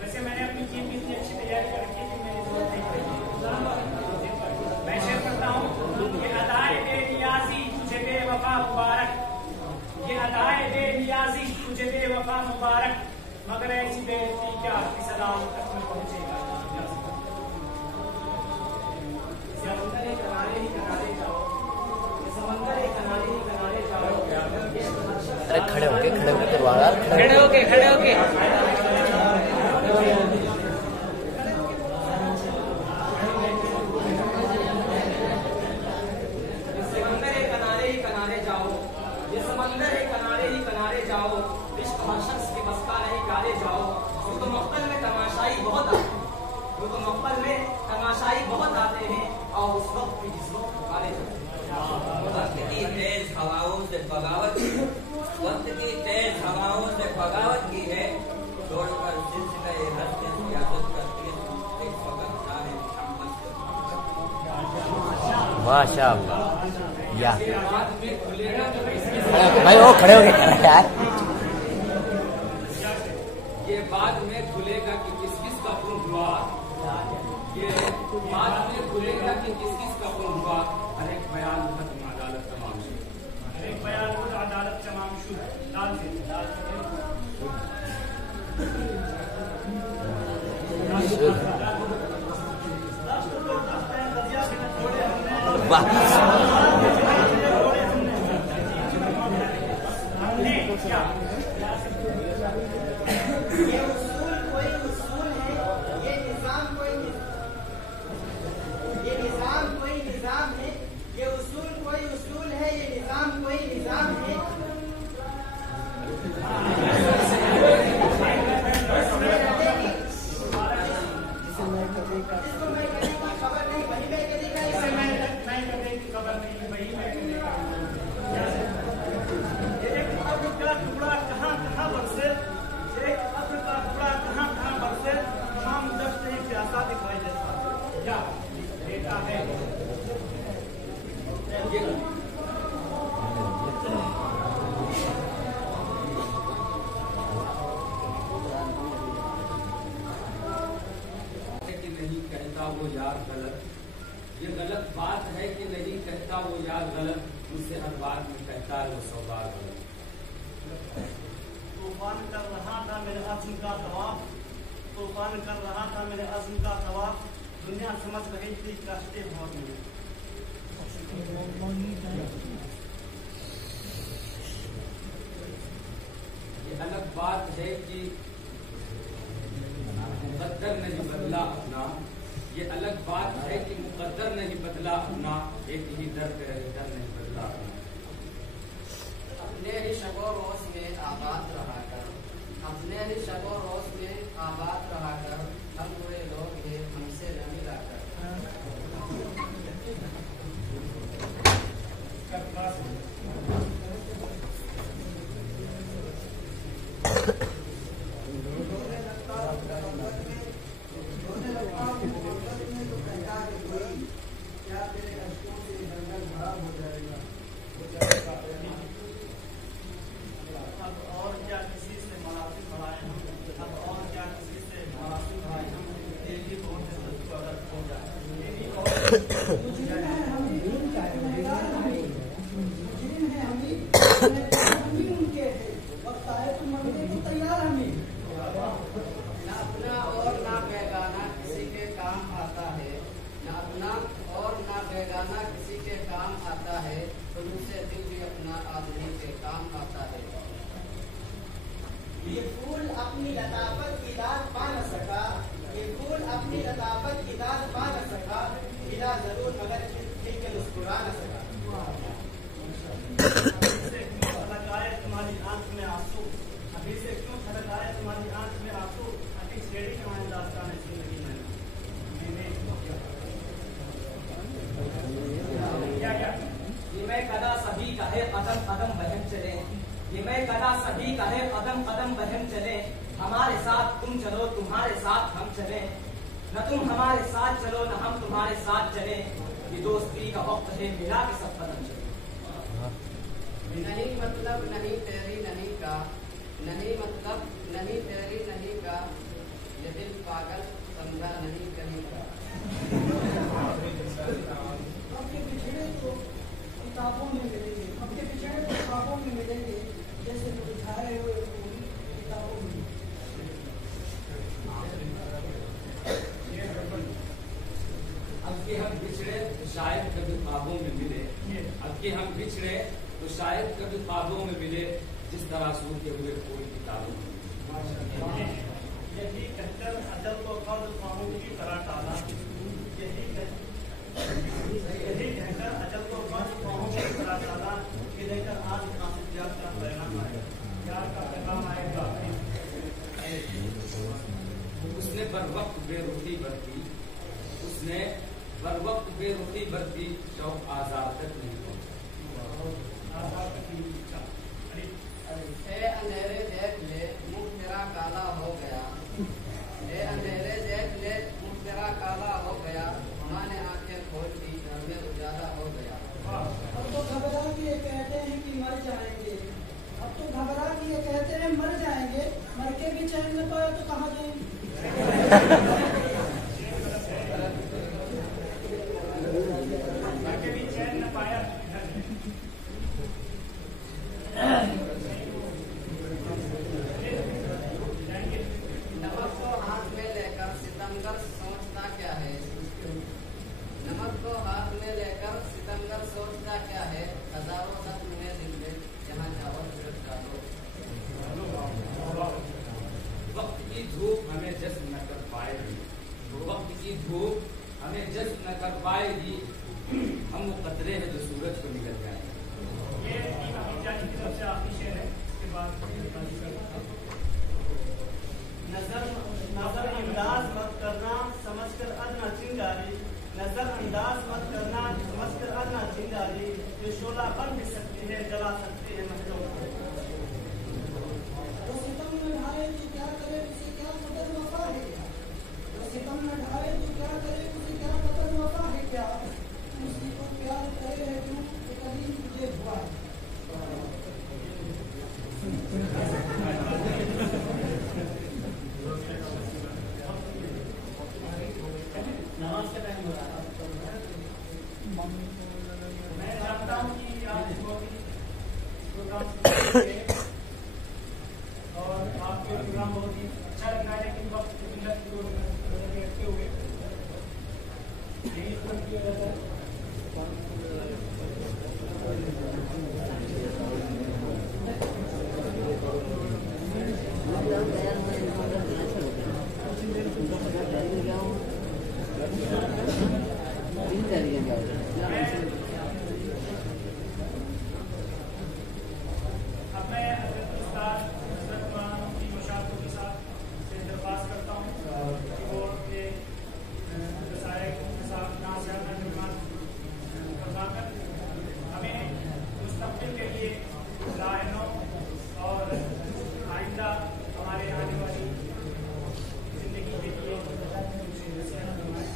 वैसे मैंने अपनी टीम की इतनी अच्छी तैयारी कर रखी थी, मेरी जरूरत नहीं पड़ेगी। मैं शेयर करता हूँ कि अदाए बेनियाज़ी तुझे बेवफा मुबारक, ये अदाए बेनियाज़ी तुझे बेवफा मुबारक, मगर ऐसी बेइज्जती क्या कि सलाम तक में पहुंचेगा। समंदर एक किनारे ही किनारे जाओ, समंदर एक किनारे ही किनारे जाओ। अरे खड़े होके करवा रहा, खड़े होके और उस वक्त भी जिस वक्त पुकारे जाते वक्त की तेज हवाओं से बगावत की है, वक्त की तेज हवाओं से बगावत की है, छोड़कर सिलसिले रस्ते सियासत करती है एक वक्त नारे मोहम्मद से। माशाअल्लाह। या बाद में खुलेगा तो भाई वो खड़े हो गए यार। ये बाद में खुलेगा कि किस किस का खून हुआ, ये बाद में खुलेगा कि किस किस का खून हुआ। हर एक बयान खत्म अदालत तमाम शुरू, हर एक बयान खुद अदालत तमाम शुरू। लाल से वाह ये उसूल कोई उसूल है, ये निजाम कोई ये निजाम कोई निजाम है, ये उसूल कोई उसूल है, ये निजाम कोई निजाम है। इसको मैं करने की खबर नहीं, वही मैं करने का इसे मैं करने की खबर नहीं है, वही मैं करने का एक अब्र का टुकड़ा कहाँ बरसे, एक अब्र का टुकड़ा कहाँ बरसे, तमाम दस्त ही प्यासा दिखाई देता क्या देता है। कि नहीं कहता वो यार गलत, ये गलत बात है कि नहीं कहता वो यार गलत, मुझसे हर बात में कहता है वो 100 बार गलत। तूफान कर रहा था मेरे अज़्म का तवाफ, तूफान कर रहा था मेरे अज़्म का तवाफ, दुनिया समझ रही थी कष्टे बहुत मिले। ये अलग बात है कि मुकद्दर नहीं बदला अपना, ये अलग बात है कि मुकद्दर नहीं बदला अपना, एक ही दर्द है दर नहीं बदला अपना। अपने ही शबो रोज में आबाद रहा कर, अपने ही शबो रोज में आबाद रहा कर, हम बुरे लोग हैं हमसे न मिला कर। अब और क्या किसी से मरासिम बढ़ाए हम, अब और क्या किसी से मरासिम बढ़ाए हम, एक ही कौन से अगर हो जाए, एक ही कौन न अपना और न बेगाना किसी के काम आता है, न अपना और न बेगाना किसी के काम आता है, खुलूसे दिल भी अपना आदमी के काम आता है। ये फूल अपनी लताफत की दाद पा न सका, ये फूल अपनी लताफत की दाद पा न सका, मिला जरूर मगर दिल के मुस्कुरा न सका। से क्यों खलक आए तुम्हारी आंख में आंसू, अभी से क्यों खलक आए तुम्हारी आंख में आंसू, अति छेड़ी कहानी दास्तान है जिंदगी में क्या ये मैं कदा सभी कहे कदम कदम बहन चले, ये मैं कदा सभी कहे कदम कदम बहन चले, हमारे साथ तुम चलो तुम्हारे साथ हम चले, न तुम हमारे साथ चलो न हम तुम्हारे साथ चले, ये दोस्ती का वक्त है मिला के सब कदम चले। नहीं मतलब नहीं तेरी नहीं का, नहीं मतलब नहीं तेरी नहीं का, ये दिल पागल समझा नहीं कहीं का। आपके पिछड़े तो किताबों में मिलेंगे, आपके पिछड़े तो किताबों में मिलेंगे, जैसे बुझाए हुए किताबों में। अब के हम बिछड़े तो शायद कभी ख्वाबों में मिले, अब के हम बिछड़े तो शायद कभी ख्वाबों में मिले, जिस तरह सूखे हुए फूल किताबों में। यही कहकर अजल को कब्र ख्वाबों की तरह टाला, यही कहकर अजल को कब्र ख्वाबों की तरह टाला, कि लेकर आज कासिद याद का पैगाम आएगा, याद का पैगाम आएगा। उसने बर वक्त बेरुखी बरती, उसने पर वक्त बेरुखी बरती शौक आजाद तक नहीं अंधेरे देख ले मुख तेरा काला हो गया, अंधेरे देख ले मुख तेरा काला हो गया, माँ ने आंखें खोल दी घर में उजाला हो गया। अब तो घबरा के कहते हैं कि मर जाएंगे, अब तो घबरा के कहते हैं मर जाएंगे, मर के भी चैन न पाया तो कहाँ जाएंगे। हम वो कतरे हैं जो सूरज को निकल जाएंगे। ये जानी की सबसे आखिरी शेर है, इसके बाद नजर अंदाज मत करना समझकर अदना चिंगारी, नजर अंदाज मत करना समझकर अदना चिंगारी, जो शोला बन भी सकती है जला सकती है महलों को। वो सितम न ढाए तो क्या करे उसे क्या कदर वफा है क्या, वो सितम न ढाए तो क्या करे उसे क्या कदर वफा है क्या, उसी को प्यार करे है क्यों तो कभी तुझे हुआ है। नमाज का टाइम हो रहा है। मैं जानता हूँ कि आज प्रोग्राम और आपके प्रोग्राम बहुत ही अच्छा लग रहा है, लेकिन वक्त को रखते हुए यही किया जाता है। अब मैं उस्ताद हज़रत मौलाना की मुशावरों के साथ से दरख्वास्त करता हूँ कि वो अपने मसाइल के साथ ना ज़्यादा निर्माण करवाकर हमें मुस्तक़बिल के लिए रायनों और आइंदा हमारे आने वाली जिंदगी के लिए नसीहत फरमाएं।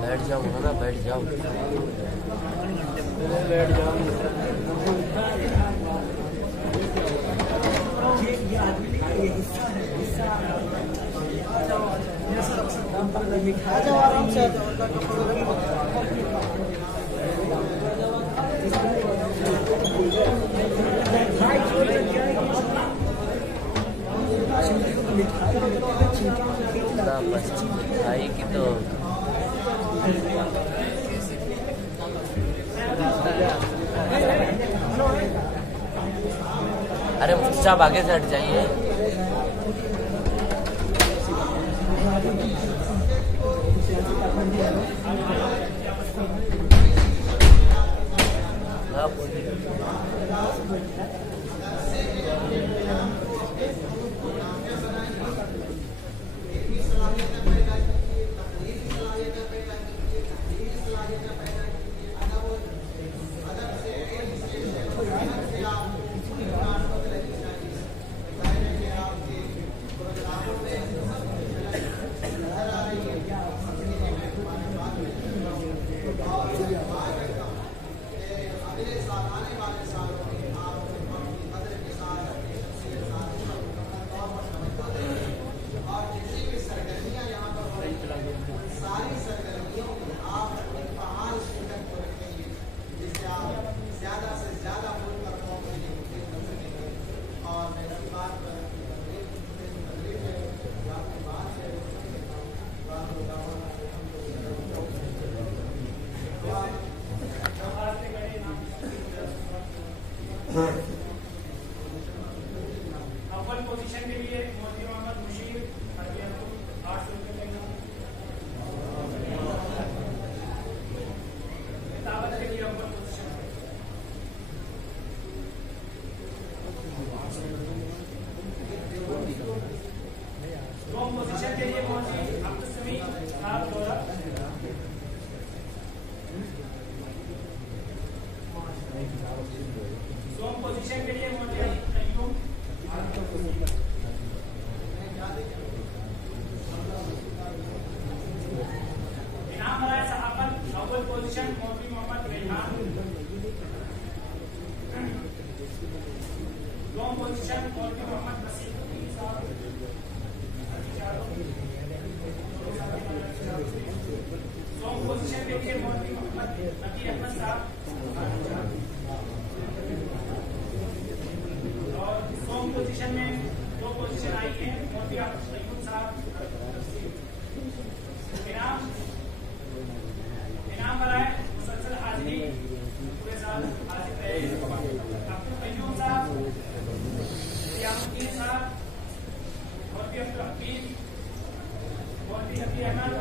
बैठ जाऊंगा ना, बैठ जाओ, बैठ जाओ। आराम से भाई की तो अरे मुफ्त आगे से हट जाइए। ज्यादा से ज्यादा बोलकर और मैं इसी बात पर अव्वल पोजीशन के लिए मोदी मोहम्मद मुशीर 800 रुपये देना। किताबत के लिए अव्वल पोजीशन दो पोजीशन के लिए मोदी अब्दुल समी साहब दौरा। दो पोजीशन के लिए मोदी कयूम। इनाम बराए सहाबत अव्वल पोजीशन मौलवी मोहम्मद रेहान। दो पोजीशन मौलवी मोहम्मद नसीरुद्दीन साहब। दो पोजीशन के लिए मौलवी मोहम्मद नबी अहमद साहब। और सोम पोजीशन में दो पोजीशन आई है मोदी अब्दुल साहब। इनाम बनाए मुसलसल हाजिरी पूरे साल हाजिर रहे अब्दुल कयूम साहब, रियाजुद्दीन साहब, मौलवी अब्दुल हकीम, मौलवी नबी अहमद,